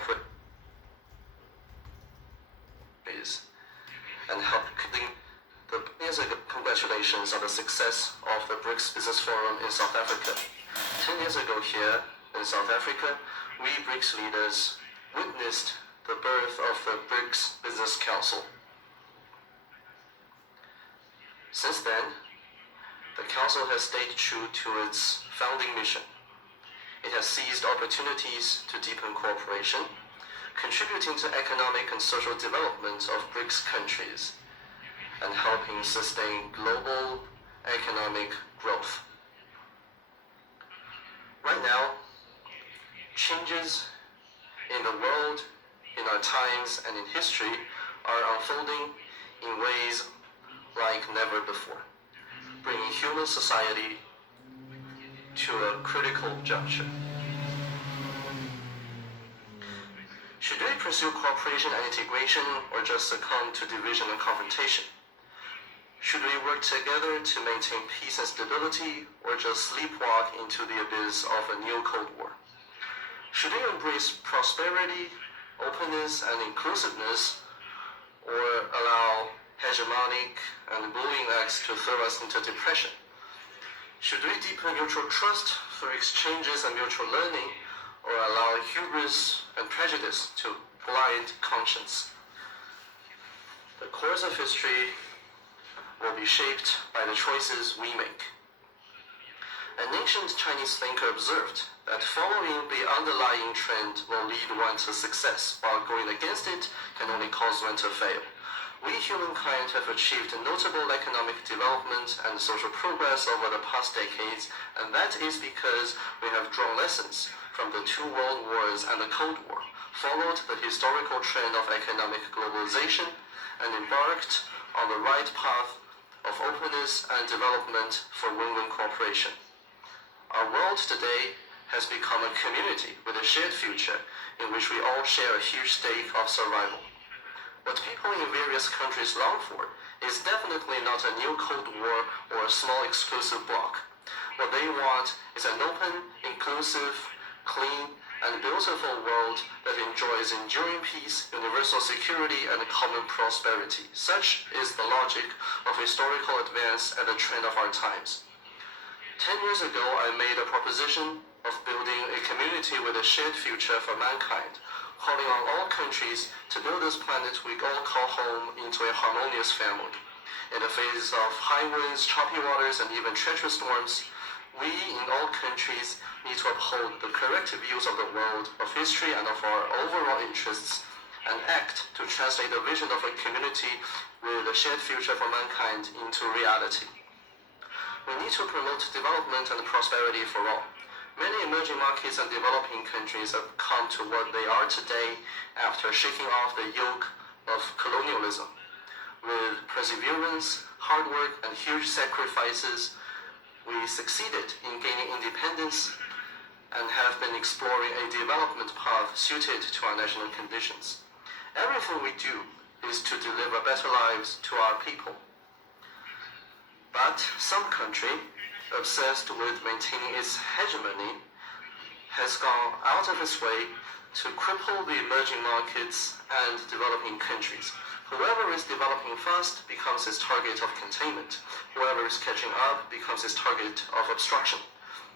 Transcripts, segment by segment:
cooperation and help the years ago. Congratulations on the success of the BRICS Business Forum in South Africa. 10 years ago here in South Africa, we BRICS leaders witnessed the birth of the BRICS Business Council. Since then, the Council has stayed true to its founding mission. It has seized opportunities to deepen cooperation, contributing to economic and social development of BRICS countries, and helping sustain global economic growth. Right now, changes in the world, in our times, and in history are unfolding in ways like never before, bringing human society to a critical juncture. Should we pursue cooperation and integration, or just succumb to division and confrontation? Should we work together to maintain peace and stability, or just sleepwalk into the abyss of a new Cold War? Should we embrace prosperity, openness, and inclusiveness, or allow hegemonic and bullying acts to throw us into depression? Should we deepen mutual trust through exchanges and mutual learning, or allow hubris and prejudice to blind conscience? The course of history will be shaped by the choices we make. An ancient Chinese thinker observed that following the underlying trend will lead one to success, while going against it can only cause one to fail. We humankind have achieved notable economic development and social progress over the past decades, and that is because we have drawn lessons from the two world wars and the Cold War, followed the historical trend of economic globalization, and embarked on the right path of openness and development for win-win cooperation. Our world today has become a community with a shared future in which we all share a huge stake of survival. What people in various countries long for is definitely not a new Cold War or a small exclusive bloc. What they want is an open, inclusive, clean, and beautiful world that enjoys enduring peace, universal security, and common prosperity. Such is the logic of historical advance and the trend of our times. 10 years ago, I made a proposition of building a community with a shared future for mankind, calling on all countries to build this planet we all call home into a harmonious family. In the face of high winds, choppy waters, and even treacherous storms, we in all countries need to uphold the correct views of the world, of history, and of our overall interests, and act to translate the vision of a community with a shared future for mankind into reality. We need to promote development and prosperity for all. Many emerging markets and developing countries have come to what they are today after shaking off the yoke of colonialism. With perseverance, hard work, and huge sacrifices, we succeeded in gaining independence and have been exploring a development path suited to our national conditions. Everything we do is to deliver better lives to our people. But some country, obsessed with maintaining its hegemony, has gone out of its way to cripple the emerging markets and developing countries. Whoever is developing fast becomes its target of containment. Whoever is catching up becomes its target of obstruction.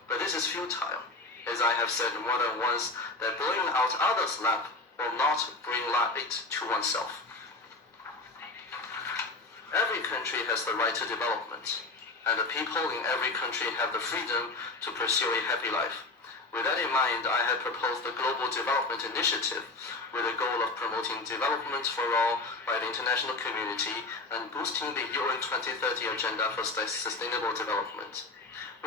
But this is futile, as I have said more than once, that blowing out others' lap will not bring light to oneself. Every country has the right to development, and the people in every country have the freedom to pursue a happy life. With that in mind, I have proposed the Global Development Initiative with the goal of promoting development for all by the international community and boosting the UN 2030 agenda for sustainable development.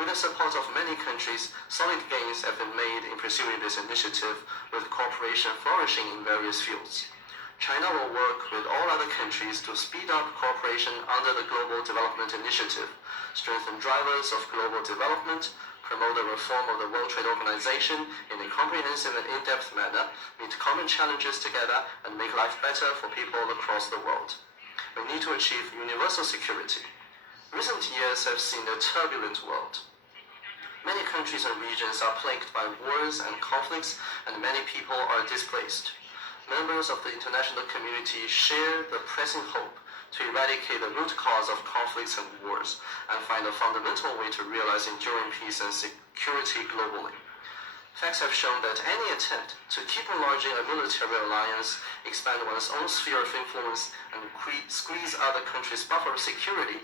With the support of many countries, solid gains have been made in pursuing this initiative, with cooperation flourishing in various fields. China will work with all other countries to speed up cooperation under the Global Development Initiative, strengthen drivers of global development, promote the reform of the World Trade Organization in a comprehensive and in-depth manner, meet common challenges together, and make life better for people across the world. We need to achieve universal security. Recent years have seen a turbulent world. Many countries and regions are plagued by wars and conflicts, and many people are displaced. Members of the international community share the pressing hope to eradicate the root cause of conflicts and wars and find a fundamental way to realize enduring peace and security globally. Facts have shown that any attempt to keep enlarging a military alliance, expand one's own sphere of influence, and squeeze other countries' buffer of security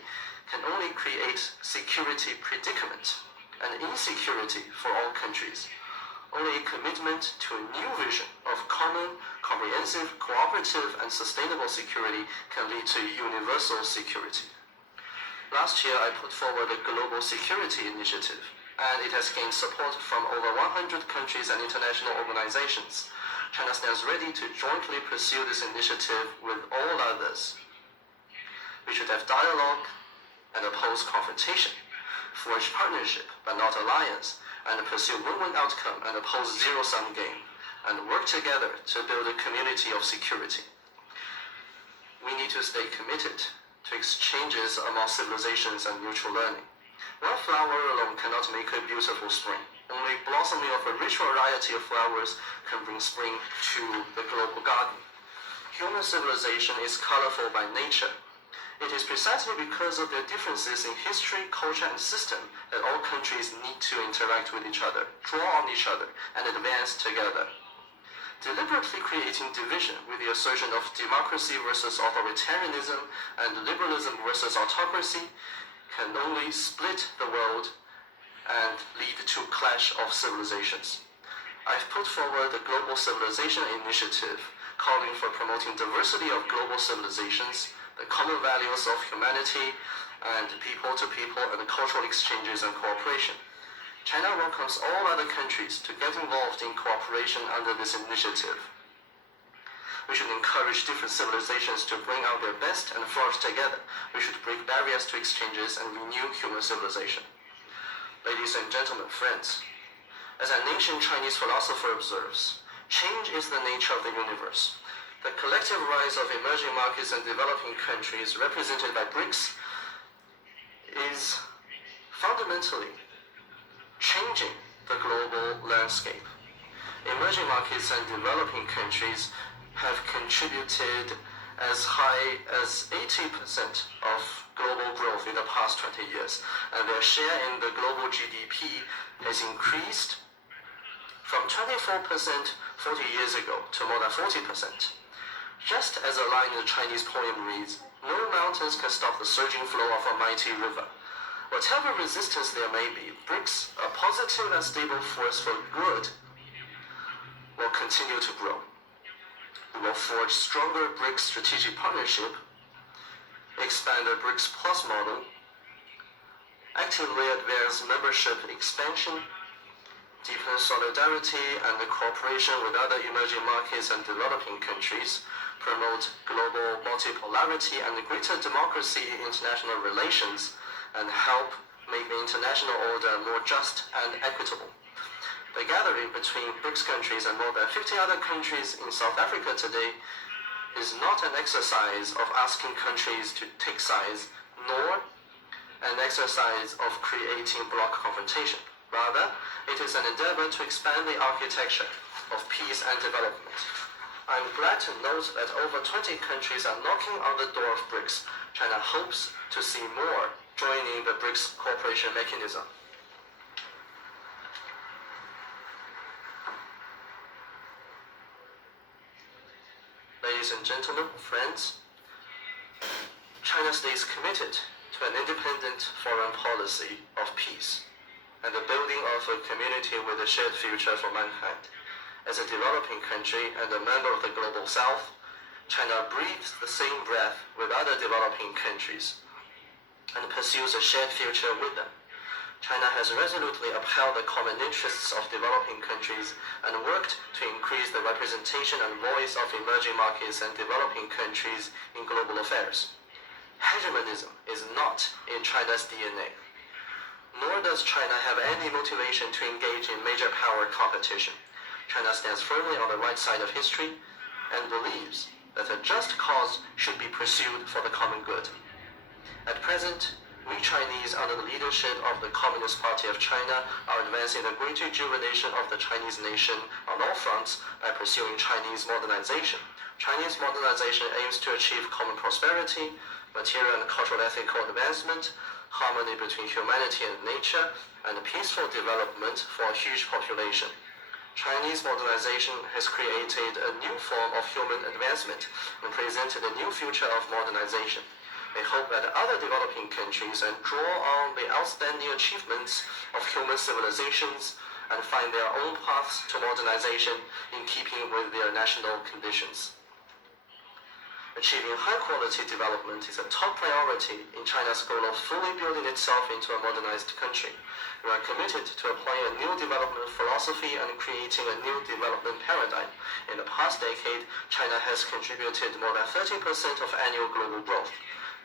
can only create security predicament and insecurity for all countries. Only a commitment to a new vision of common, comprehensive, cooperative, and sustainable security can lead to universal security. Last year, I put forward the Global Security Initiative, and it has gained support from over 100 countries and international organizations. China stands ready to jointly pursue this initiative with all others. We should have dialogue and oppose confrontation, forge partnership but not alliance, and pursue win-win outcome and oppose zero-sum game, and work together to build a community of security. We need to stay committed to exchanges among civilizations and mutual learning. One flower alone cannot make a beautiful spring. Only blossoming of a rich variety of flowers can bring spring to the global garden. Human civilization is colorful by nature. It is precisely because of their differences in history, culture, and system that all countries need to interact with each other, draw on each other, and advance together. Deliberately creating division with the assertion of democracy versus authoritarianism and liberalism versus autocracy can only split the world and lead to clash of civilizations. I've put forward the Global Civilization Initiative, calling for promoting diversity of global civilizations, the common values of humanity, and people-to-people and cultural exchanges and cooperation. China welcomes all other countries to get involved in cooperation under this initiative. We should encourage different civilizations to bring out their best and flourish together. We should break barriers to exchanges and renew human civilization. Ladies and gentlemen, friends, as an ancient Chinese philosopher observes, change is the nature of the universe. The collective rise of emerging markets and developing countries, represented by BRICS, is fundamentally changing the global landscape. Emerging markets and developing countries have contributed as high as 80% of global growth in the past 20 years, and their share in the global GDP has increased from 24% 40 years ago to more than 40%. Just as a line in the Chinese poem reads, "No mountains can stop the surging flow of a mighty river." Whatever resistance there may be, BRICS, a positive and stable force for good, will continue to grow. We will forge stronger BRICS strategic partnership, expand the BRICS Plus model, actively advance membership expansion, deepen solidarity and the cooperation with other emerging markets and developing countries, promote global multipolarity and greater democracy in international relations, and help make the international order more just and equitable. The gathering between BRICS countries and more than 50 other countries in South Africa today is not an exercise of asking countries to take sides, nor an exercise of creating bloc confrontation. Rather, it is an endeavor to expand the architecture of peace and development. I'm glad to note that over 20 countries are knocking on the door of BRICS. China hopes to see more joining the BRICS cooperation mechanism. Ladies and gentlemen, friends, China stays committed to an independent foreign policy of peace and the building of a community with a shared future for mankind. As a developing country and a member of the Global South, China breathes the same breath with other developing countries and pursues a shared future with them. China has resolutely upheld the common interests of developing countries and worked to increase the representation and voice of emerging markets and developing countries in global affairs. Hegemonism is not in China's DNA, nor does China have any motivation to engage in major power competition. China stands firmly on the right side of history and believes that a just cause should be pursued for the common good. At present, We Chinese, under the leadership of the Communist Party of China, are advancing the great rejuvenation of the Chinese nation on all fronts by pursuing Chinese modernization. Chinese modernization aims to achieve common prosperity, material and cultural ethical advancement, harmony between humanity and nature, and peaceful development for a huge population. Chinese modernization has created a new form of human advancement and presented a new future of modernization. We hope that other developing countries and draw on the outstanding achievements of human civilizations and find their own paths to modernization in keeping with their national conditions. Achieving high-quality development is a top priority in China's goal of fully building itself into a modernized country. We are committed to applying a new development philosophy and creating a new development paradigm. In the past decade, China has contributed more than 30% of annual global growth.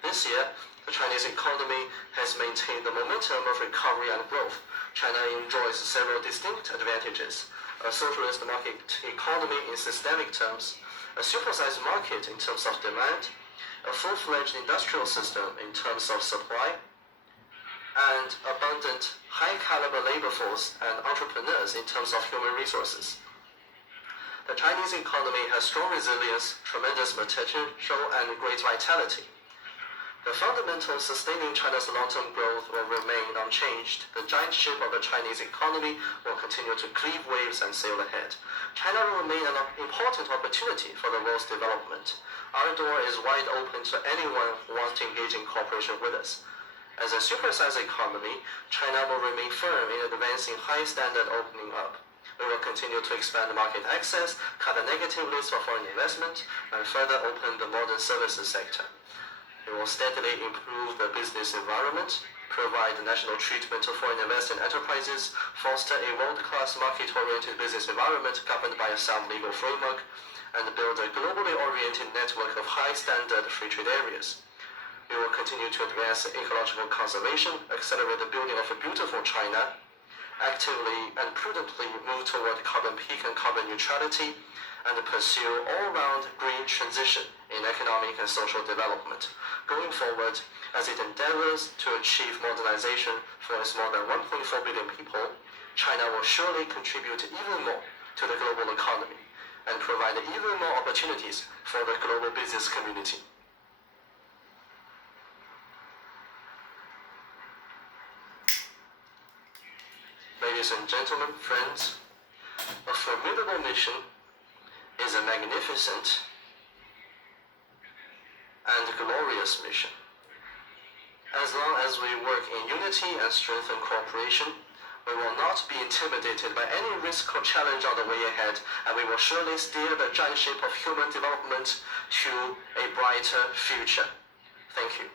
This year, the Chinese economy has maintained the momentum of recovery and growth. China enjoys several distinct advantages: a socialist market economy in systemic terms, a supersized market in terms of demand, a full-fledged industrial system in terms of supply, and abundant high-caliber labor force and entrepreneurs in terms of human resources. The Chinese economy has strong resilience, tremendous potential, and great vitality. The fundamentals sustaining China's long-term growth will remain unchanged. The giant ship of the Chinese economy will continue to cleave waves and sail ahead. China will remain an important opportunity for the world's development. Our door is wide open to anyone who wants to engage in cooperation with us. As a supersized economy, China will remain firm in advancing high-standard opening up. We will continue to expand market access, cut the negative list for foreign investment, and further open the modern services sector. We will steadily improve the business environment, provide national treatment to foreign investing enterprises, foster a world-class market-oriented business environment governed by a sound legal framework, and build a globally oriented network of high-standard free trade areas. We will continue to advance ecological conservation, accelerate the building of a beautiful China, actively and prudently move toward carbon peak and carbon neutrality, and pursue all-round green transition in economic and social development. Going forward, as it endeavors to achieve modernization for its more than 1.4 billion people, China will surely contribute even more to the global economy and provide even more opportunities for the global business community. Ladies and gentlemen, friends, a formidable mission is a magnificent and glorious mission. As long as we work in unity and strengthen cooperation, we will not be intimidated by any risk or challenge on the way ahead, and we will surely steer the giant ship of human development to a brighter future. Thank you.